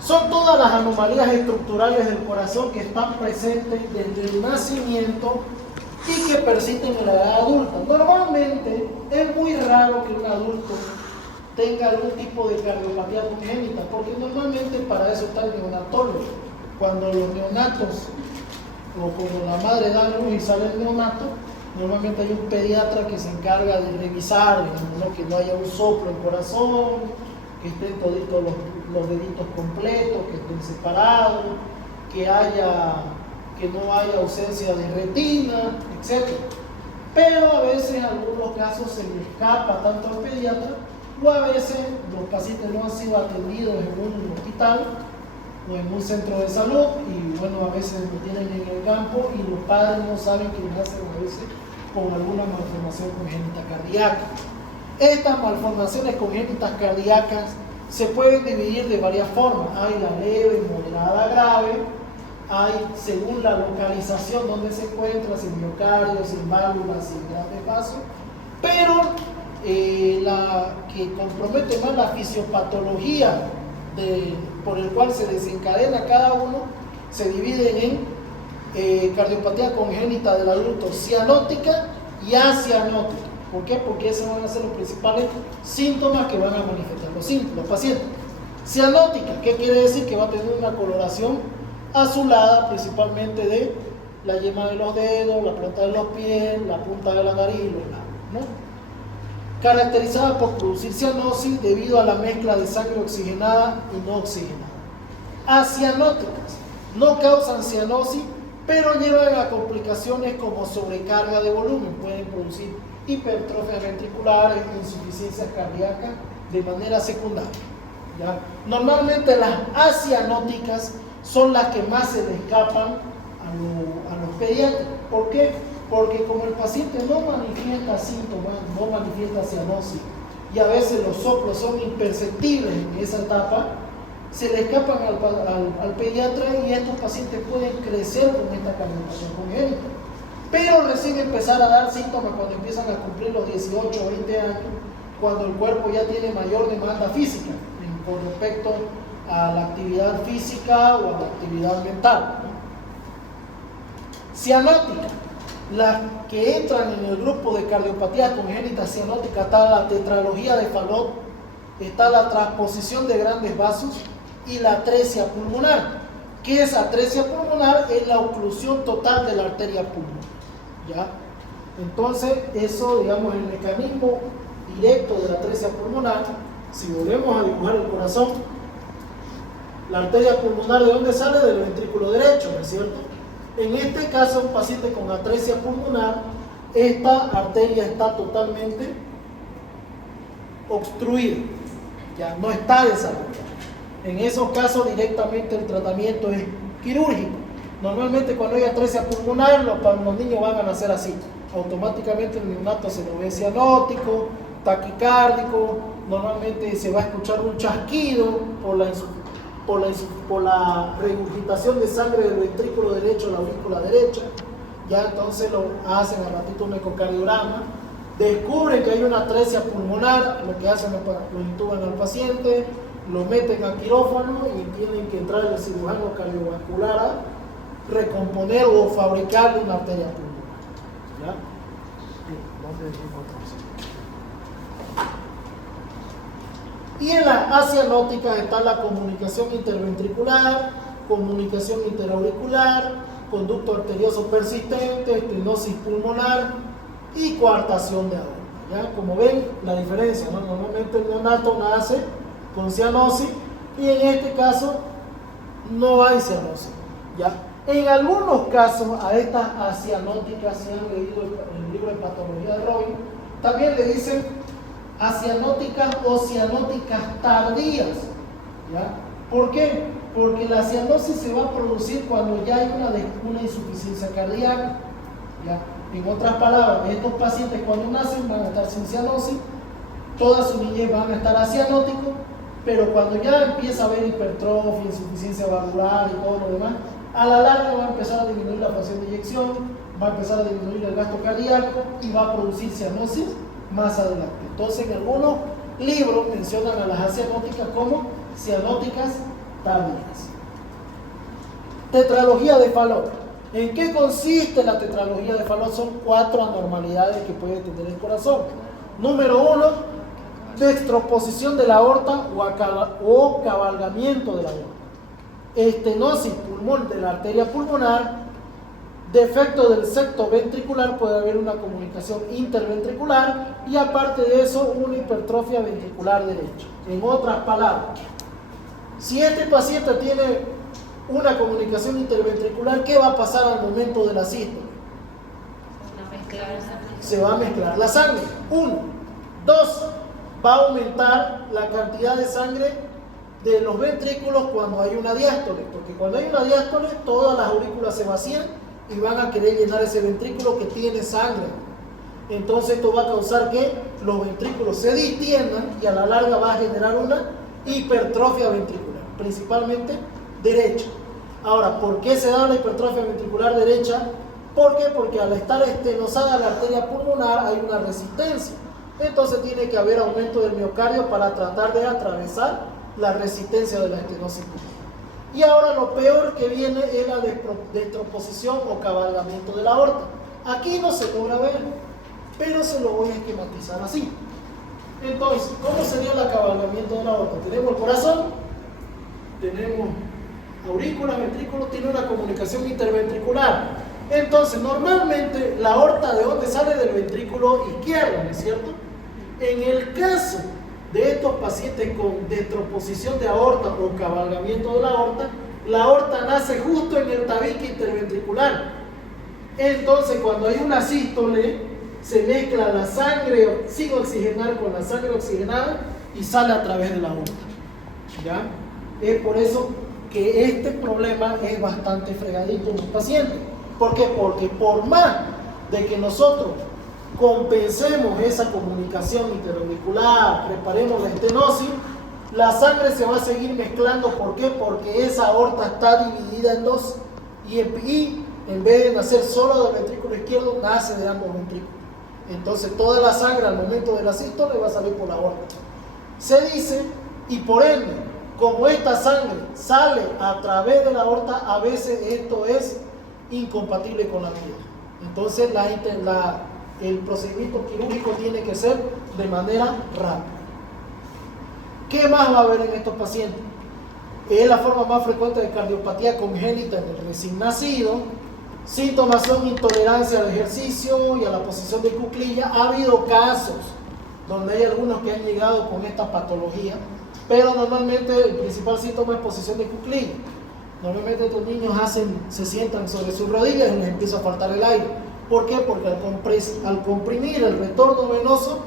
Son todas las anomalías estructurales del corazón que están presentes desde el nacimiento y que persisten en la edad adulta. Normalmente es muy raro que un adulto tenga algún tipo de cardiopatía congénita, porque normalmente para eso está el neonatólogo. Cuando los neonatos o cuando la madre da luz y sale el neonato, normalmente hay un pediatra que se encarga de revisar, ¿no? Que no haya un soplo en el corazón, que estén toditos los deditos completos, que estén separados, que no haya ausencia de retina, etc. Pero a veces en algunos casos se le escapa tanto al pediatra, o a veces los pacientes no han sido atendidos en un hospital o en un centro de salud, y bueno, a veces lo tienen en el campo y los padres no saben que nacen a veces con alguna malformación congénita cardíaca. Estas malformaciones congénitas cardíacas se pueden dividir de varias formas. Hay la leve, moderada, grave. Hay, según la localización donde se encuentra, sin miocardio, sin válvulas, sin grandes vasos. Pero la que compromete más la fisiopatología por el cual se desencadena cada uno, se dividen en cardiopatía congénita del adulto cianótica y acianótica. ¿Por qué? Porque esos van a ser los principales síntomas que van a manifestar los pacientes. Cianótica, ¿qué quiere decir? Que va a tener una coloración azulada, principalmente de la yema de los dedos, la planta de los pies, la punta de la nariz y los labios, ¿no? Caracterizada por producir cianosis debido a la mezcla de sangre oxigenada y no oxigenada. Acianóticas no causan cianosis, pero llevan a complicaciones como sobrecarga de volumen, pueden producir hipertrofias ventriculares, insuficiencias cardíacas de manera secundaria, ¿ya? Normalmente las acianóticas son las que más se le escapan a los pediatras. ¿Por qué? Porque como el paciente no manifiesta síntomas, no manifiesta cianosis, y a veces los soplos son imperceptibles en esa etapa, se le escapan al pediatra y estos pacientes pueden crecer con esta cardiopatía congénita. Pero recién empezar a dar síntomas cuando empiezan a cumplir los 18 o 20 años, cuando el cuerpo ya tiene mayor demanda física con respecto a la actividad física o a la actividad mental, ¿no? Cianótica. Las que entran en el grupo de cardiopatía congénita cianótica está la tetralogía de Fallot, está la transposición de grandes vasos y la atresia pulmonar. ¿Qué es atresia pulmonar? Es la oclusión total de la arteria pulmonar, ¿ya? Entonces, eso, digamos, el mecanismo directo de la atresia pulmonar. Si volvemos a dibujar el corazón, la arteria pulmonar, ¿de dónde sale? Del ventrículo derecho, ¿no es cierto? En este caso, un paciente con atresia pulmonar, esta arteria está totalmente obstruida, ya no está desarrollada. En esos casos, directamente el tratamiento es quirúrgico. Normalmente, cuando hay atresia pulmonar, los niños van a nacer así. Automáticamente el neonato se lo ve cianótico, taquicárdico. Normalmente se va a escuchar un chasquido por la regurgitación de sangre del ventrículo derecho a la aurícula derecha. Ya entonces lo hacen al ratito un ecocardiograma, descubren que hay una atresia pulmonar, lo que hacen es lo intuban al paciente, lo meten al quirófano y tienen que entrar el cirujano cardiovascular a recomponer o fabricar una arteria pulmonar, ¿ya? ¿Dónde dijimos entonces? Y en la acianótica está la comunicación interventricular, comunicación interauricular, conducto arterioso persistente, estenosis pulmonar y coartación de aorta, ¿ya? Como ven, la diferencia, ¿no? Normalmente el neonato nace con cianosis y en este caso no hay cianosis, ¿ya? En algunos casos a estas acianóticas, si han leído el libro de patología de Robin, también le dicen acianóticas o cianóticas tardías, ¿ya? ¿Por qué? Porque la cianosis se va a producir cuando ya hay una insuficiencia cardíaca, ¿ya? En otras palabras, estos pacientes cuando nacen van a estar sin cianosis, toda su niñez van a estar acianóticos, pero cuando ya empieza a haber hipertrofia, insuficiencia valvular y todo lo demás, a la larga va a empezar a disminuir la fracción de eyección, va a empezar a disminuir el gasto cardíaco y va a producir cianosis más adelante. Entonces, en algunos libros mencionan a las acianóticas como cianóticas tardías. Tetralogía de Fallot. ¿En qué consiste la tetralogía de Fallot? Son 4 anormalidades que puede tener el corazón. Número 1, destroposición de la aorta o cabalgamiento de la aorta. Estenosis pulmón de la arteria pulmonar, defecto del septo ventricular, puede haber una comunicación interventricular y aparte de eso una hipertrofia ventricular derecha. En otras palabras, si este paciente tiene una comunicación interventricular, ¿qué va a pasar al momento de la sístole? Se va a mezclar la sangre. 1. 2. Va a aumentar la cantidad de sangre de los ventrículos cuando hay una diástole, porque cuando hay una diástole todas las aurículas se vacían y van a querer llenar ese ventrículo que tiene sangre. Entonces esto va a causar que los ventrículos se distiendan y a la larga va a generar una hipertrofia ventricular, principalmente derecha. Ahora, ¿por qué se da la hipertrofia ventricular derecha? ¿Por qué? Porque al estar estenosada la arteria pulmonar hay una resistencia. Entonces tiene que haber aumento del miocardio para tratar de atravesar la resistencia de la estenosis pulmonar. Y ahora lo peor que viene es la destroposición o cabalgamiento de la aorta. Aquí no se logra ver, pero se lo voy a esquematizar así. Entonces, ¿cómo sería el cabalgamiento de la aorta? Tenemos el corazón, tenemos aurícula, ventrículo, tiene una comunicación interventricular. Entonces, normalmente la aorta, ¿de dónde sale? Del ventrículo izquierdo, ¿no es cierto? En el caso de estos pacientes con destroposición de aorta o cabalgamiento de la aorta nace justo en el tabique interventricular. Entonces, cuando hay una sístole, se mezcla la sangre sin oxigenar con la sangre oxigenada y sale a través de la aorta. ¿Ya? Es por eso que este problema es bastante fregadito en los pacientes. ¿Por qué? Porque por más de que nosotros compensemos esa comunicación interauricular, preparemos la estenosis, la sangre se va a seguir mezclando. ¿Por qué? Porque esa aorta está dividida en dos y en vez de nacer solo del ventrículo izquierdo, nace de ambos ventrículos. Entonces toda la sangre al momento de la sístole va a salir por la aorta. Se dice, y por ende, como esta sangre sale a través de la aorta, a veces esto es incompatible con la vida. Entonces el procedimiento quirúrgico tiene que ser de manera rápida. ¿Qué más va a haber en estos pacientes? Es la forma más frecuente de cardiopatía congénita en el recién nacido. Síntomas son intolerancia al ejercicio y a la posición de cuclilla. Ha habido casos donde hay algunos que han llegado con esta patología, pero normalmente el principal síntoma es posición de cuclilla. Normalmente estos niños se sientan sobre sus rodillas y les empieza a faltar el aire. ¿Por qué? Porque al comprimir el retorno venoso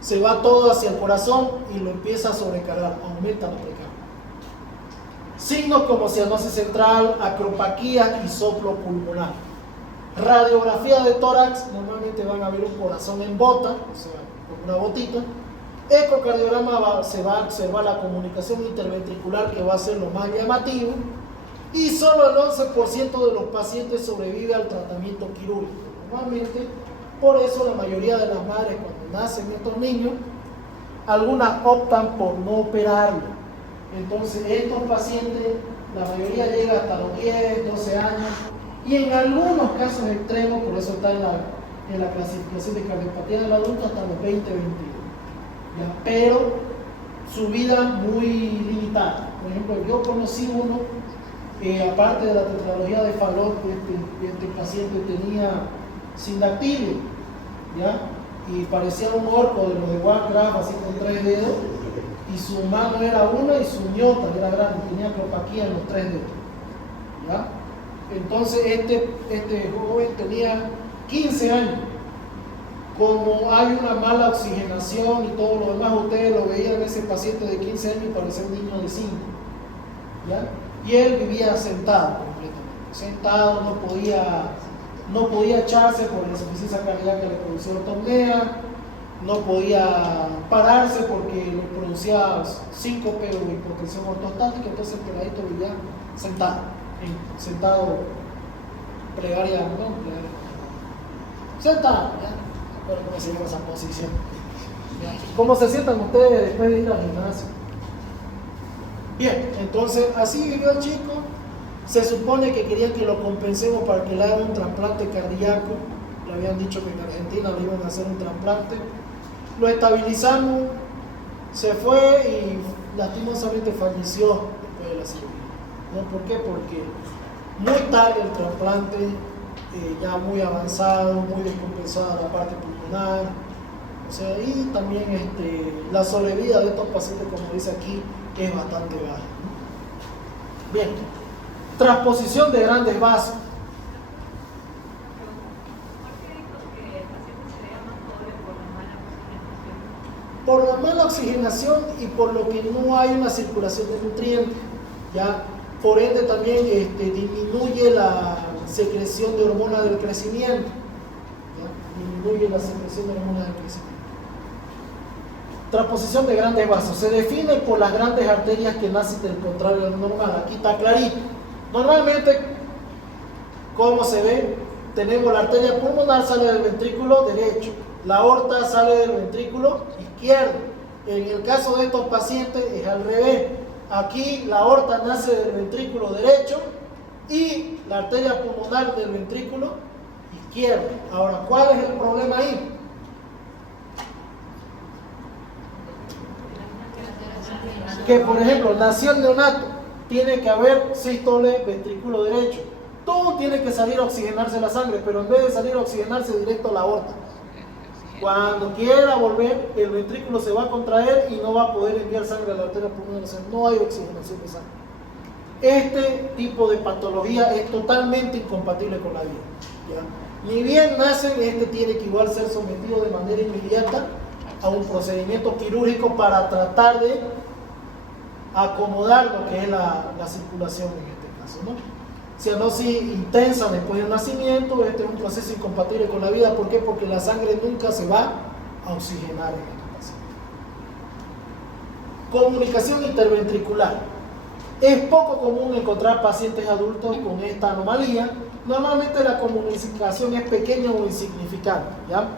se va todo hacia el corazón y lo empieza a sobrecargar, aumenta la precardia. Signos como cianosis central, acropaquía y soplo pulmonar. Radiografía de tórax, normalmente van a ver un corazón en bota, o sea, con una botita. Ecocardiograma se va a observar la comunicación interventricular, que va a ser lo más llamativo. Y solo el 11% de los pacientes sobrevive al tratamiento quirúrgico. Normalmente, por eso la mayoría de las madres cuando nacen estos niños, algunas optan por no operarlo. Entonces estos pacientes, la mayoría llega hasta los 10, 12 años y en algunos casos extremos, por eso está en la clasificación de cardiopatía del adulto, hasta los 20, 22. ¿Ya? Pero su vida muy limitada. Por ejemplo, yo conocí uno, aparte de la tetralogía de Fallot, este paciente tenía sindactilio, ¿ya? Y parecía un orco de los de Warcraft, así con 3 dedos, y su mano era una y su ñota era grande, tenía acropaquía en los 3 dedos, ¿ya? Entonces este joven tenía 15 años. Como hay una mala oxigenación y todo lo demás, ustedes lo veían, ese paciente de 15 años y parecía un niño de 5, ¿ya? Y él vivía sentado completamente, sentado, no podía echarse por la insuficiencia cardíaca que le producía ortopnea, no podía pararse porque le producía síncope o hipotensión ortostática. Entonces el peladito vivía sentado, plegaria, sentado, ¿ya? No recuerdo cómo se llama esa posición. ¿Ya? ¿Cómo se sientan ustedes después de ir al gimnasio? Bien, entonces así vivió el chico. Se supone que querían que lo compensemos para que le hagan un trasplante cardíaco. Le habían dicho que en Argentina le iban a hacer un trasplante. Lo estabilizamos, se fue y lastimosamente falleció después de la cirugía. ¿No? ¿Por qué? Porque muy tarde el trasplante, ya muy avanzado, muy descompensada la parte pulmonar. O sea, y también la sobrevida de estos pacientes, como dice aquí, es bastante baja. Bien, transposición de grandes vasos. Por la mala oxigenación y por lo que no hay una circulación de nutrientes, ¿ya? Por ende también disminuye la secreción de hormonas del crecimiento, ¿ya? Disminuye la secreción de hormonas del crecimiento. Transposición de grandes vasos. Se define por las grandes arterias que nacen del contrario de lo normal. Aquí está clarito. Normalmente, ¿cómo se ve? Tenemos la arteria pulmonar, sale del ventrículo derecho. La aorta sale del ventrículo izquierdo. En el caso de estos pacientes es al revés. Aquí la aorta nace del ventrículo derecho y la arteria pulmonar del ventrículo izquierdo. Ahora, ¿cuál es el problema ahí? Que, por ejemplo, nació el neonato, tiene que haber sístole ventrículo derecho. Todo tiene que salir a oxigenarse la sangre, pero en vez de salir a oxigenarse directo a la aorta. Cuando quiera volver, el ventrículo se va a contraer y no va a poder enviar sangre a la arteria pulmonar. O sea, no hay oxigenación de sangre. Este tipo de patología es totalmente incompatible con la vida, ¿ya? Ni bien nacen, tiene que igual ser sometido de manera inmediata a un procedimiento quirúrgico para tratar de acomodar lo que es la circulación en este caso, ¿no? Cianosis intensa después del nacimiento, es un proceso incompatible con la vida. ¿Por qué? Porque la sangre nunca se va a oxigenar en este paciente. Comunicación interventricular. Es poco común encontrar pacientes adultos con esta anomalía. Normalmente la comunicación es pequeña o insignificante, ¿ya?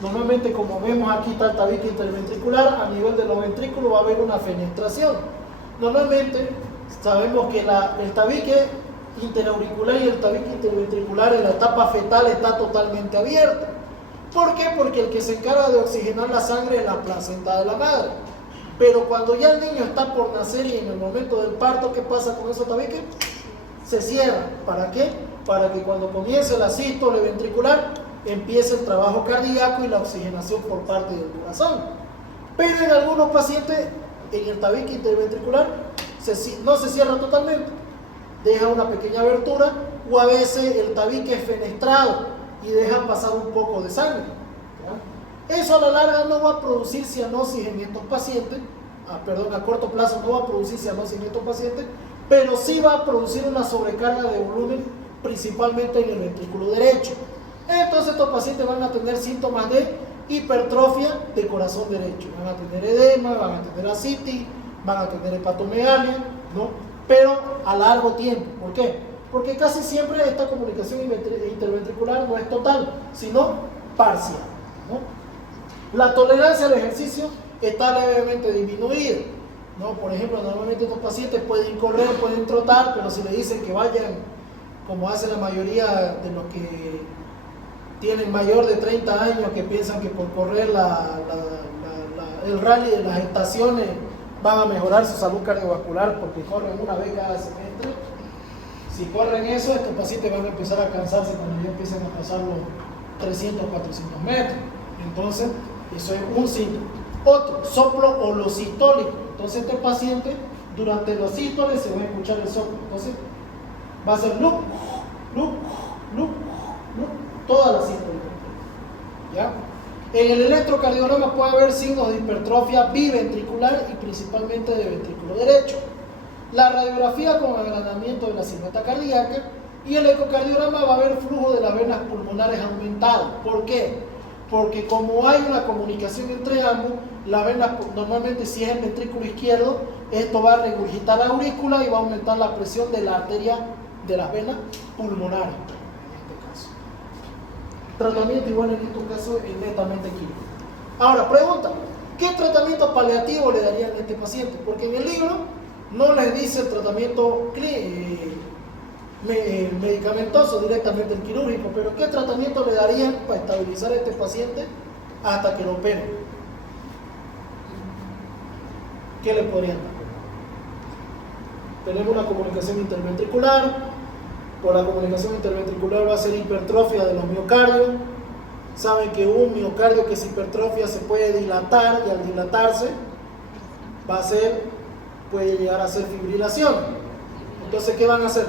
Normalmente, como vemos aquí, está el tabique interventricular. A nivel de los ventrículos va a haber una fenestración. Normalmente sabemos que el tabique interauricular y el tabique interventricular en la etapa fetal está totalmente abierto. ¿Por qué? Porque el que se encarga de oxigenar la sangre es la placenta de la madre. Pero cuando ya el niño está por nacer y en el momento del parto, ¿qué pasa con esos tabiques? Se cierran. ¿Para qué? Para que cuando comience la sístole ventricular empiece el trabajo cardíaco y la oxigenación por parte del corazón. Pero en algunos pacientes, en el tabique interventricular no se cierra totalmente, deja una pequeña abertura, o a veces el tabique es fenestrado y deja pasar un poco de sangre, ¿ya? Eso a la larga no va a producir cianosis en estos pacientes, a corto plazo no va a producir cianosis en estos pacientes, pero sí va a producir una sobrecarga de volumen, principalmente en el ventrículo derecho. Entonces estos pacientes van a tener síntomas de hipertrofia de corazón derecho, van a tener edema, van a tener ascitis, van a tener hepatomegalia, ¿no? Pero a largo tiempo. ¿Por qué? Porque casi siempre esta comunicación interventricular no es total, sino parcial, ¿no? La tolerancia al ejercicio está levemente disminuida, ¿no? Por ejemplo, normalmente estos pacientes pueden correr, pueden trotar, pero si le dicen que vayan, como hace la mayoría de los que tienen mayor de 30 años, que piensan que por correr el rally de las estaciones van a mejorar su salud cardiovascular porque corren una vez cada semestre. Si corren eso, estos pacientes van a empezar a cansarse cuando ya empiecen a pasar los 300, 400 metros. Entonces, eso es un síntoma. Otro, soplo holosistólico. Entonces, este paciente, durante los sístoles se va a escuchar el soplo. Entonces, va a ser loop, loop, loop, loop, toda la sístole. ¿Ya? En el electrocardiograma puede haber signos de hipertrofia biventricular y principalmente de ventrículo derecho. La radiografía con agranamiento de la silueta cardíaca y el ecocardiograma va a haber flujo de las venas pulmonares aumentado. ¿Por qué? Porque como hay una comunicación entre ambos, la vena, normalmente si es el ventrículo izquierdo, esto va a regurgitar la aurícula y va a aumentar la presión de la arteria de las venas pulmonares. Tratamiento igual en estos casos es netamente quirúrgico. Ahora, pregunta, ¿qué tratamiento paliativo le darían a este paciente? Porque en el libro no les dice el tratamiento medicamentoso directamente el quirúrgico, pero ¿qué tratamiento le darían para estabilizar a este paciente hasta que lo operen? ¿Qué le podrían dar? Tenemos una comunicación interventricular. Por la comunicación interventricular va a ser hipertrofia de los miocardios. Saben que un miocardio que se hipertrofia se puede dilatar, y al dilatarse puede llegar a ser fibrilación. Entonces, ¿qué van a hacer?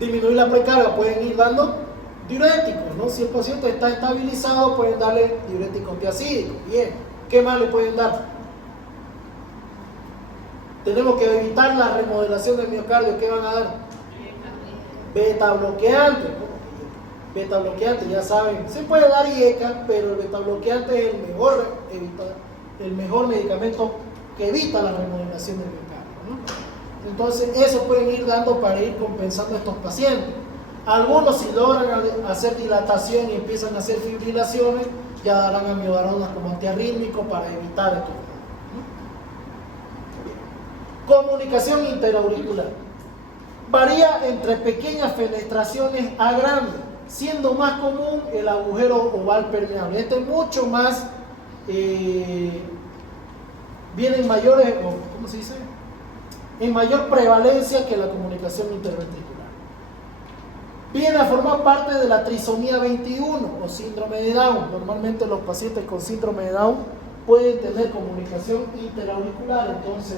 Disminuir la precarga. Pueden ir dando diuréticos, ¿no? Si el paciente está estabilizado, pueden darle diuréticos antiacídicos. Bien, ¿qué más le pueden dar? Tenemos que evitar la remodelación del miocardio. ¿Qué van a dar? Beta bloqueante, ¿no? Beta bloqueante, ya saben, se puede dar IECA, pero el beta bloqueante es el mejor medicamento que evita la remodelación del miocardio, ¿no? Entonces, eso pueden ir dando para ir compensando a estos pacientes. Algunos, si logran hacer dilatación y empiezan a hacer fibrilaciones, ya darán amiodaronas como antiarrítmico para evitar esto, ¿no? Comunicación interauricular. Varía entre pequeñas fenestraciones a grandes, siendo más común el agujero oval permeable. Este es mucho más, viene en mayores, ¿cómo se dice? En mayor prevalencia que la comunicación interventricular. Viene a formar parte de la trisomía 21 o síndrome de Down. Normalmente los pacientes con síndrome de Down pueden tener comunicación interauricular, entonces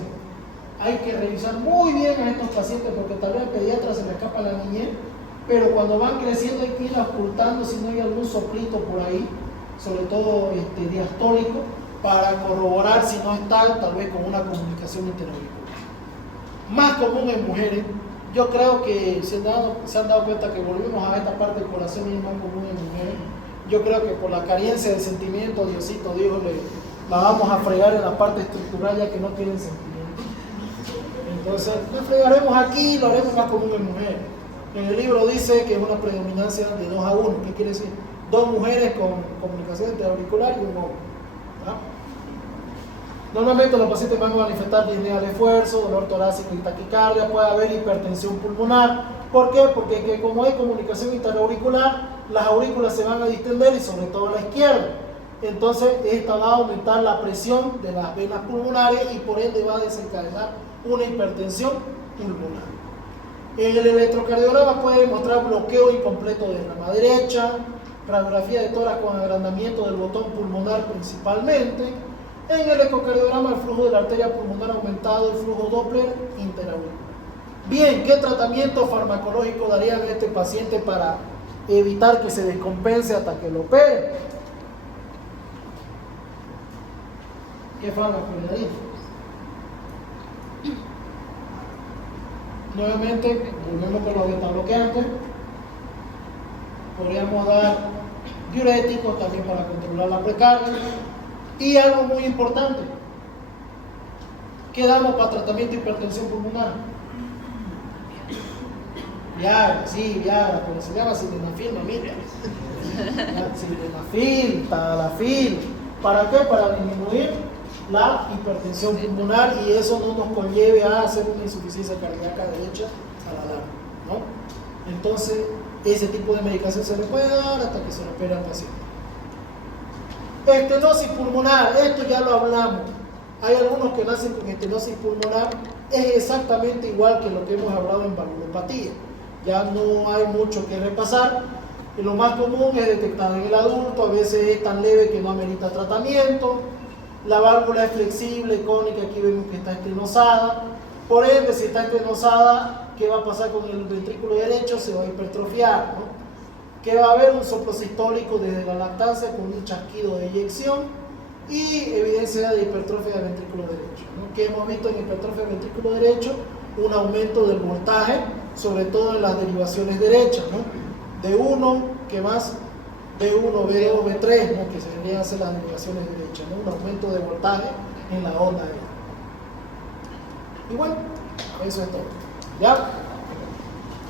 hay que revisar muy bien a estos pacientes, porque tal vez al pediatra se le escapa la niñez, pero cuando van creciendo hay que ir ocultando si no hay algún soplito por ahí, sobre todo diastólico, para corroborar si no está tal vez con una comunicación interauricular. Más común en mujeres. Yo creo que se han dado cuenta que volvimos a esta parte del corazón y es más común en mujeres. Yo creo que por la carencia de sentimiento, Diosito dijo, la vamos a fregar en la parte estructural ya que no tienen sentimiento. Entonces, la fregaremos aquí y lo haremos más común en mujeres. En el libro dice que es una predominancia de 2-1. ¿Qué quiere decir? 2 mujeres con comunicación interauricular y un hombre, ¿verdad? Normalmente los pacientes van a manifestar disnea de esfuerzo, dolor torácico y taquicardia, puede haber hipertensión pulmonar. ¿Por qué? Porque como hay comunicación interauricular, las aurículas se van a distender y sobre todo a la izquierda. Entonces, esta va a aumentar la presión de las venas pulmonares y por ende va a desencadenar una hipertensión pulmonar. En el electrocardiograma puede mostrar bloqueo incompleto de rama derecha, radiografía de tórax con agrandamiento del botón pulmonar principalmente. En el ecocardiograma el flujo de la arteria pulmonar aumentado, el flujo Doppler interauricular. Bien, ¿qué tratamiento farmacológico darían a este paciente para evitar que se descompense hasta que lo operen? ¿Qué fármaco le darían? Nuevamente, volvemos con los beta bloqueantes. Podríamos dar diuréticos también para controlar la precardia. Y algo muy importante, ¿qué damos para tratamiento de hipertensión pulmonar? Viagra, sí, Viagra, pero se llama sildenafil, mamita. Sildenafil, tadalafil. ¿Para qué? Para disminuir la hipertensión pulmonar y eso no nos conlleve a hacer una insuficiencia cardíaca derecha a la larga, ¿no? Entonces, ese tipo de medicación se le puede dar hasta que se le opera al paciente. Estenosis pulmonar, esto ya lo hablamos. Hay algunos que nacen con estenosis pulmonar, es exactamente igual que lo que hemos hablado en valvulopatía. Ya no hay mucho que repasar. Y lo más común es detectado en el adulto, a veces es tan leve que no amerita tratamiento. La válvula es flexible, cónica, aquí vemos que está estenosada. Por ende, si está estenosada, ¿qué va a pasar con el ventrículo derecho? Se va a hipertrofiar, ¿no? Que va a haber un soplo sistólico desde la lactancia con un chasquido de eyección y evidencia de hipertrofia del ventrículo derecho, ¿no? Que hemos visto en hipertrofia del ventrículo derecho un aumento del voltaje, sobre todo en las derivaciones derechas, ¿no? D1, ¿qué más? B1, B2, B3, ¿no? Que se deberían hacer las derivaciones derechas, ¿no? Un aumento de voltaje en la onda. Y bueno, eso es todo. ¿Ya?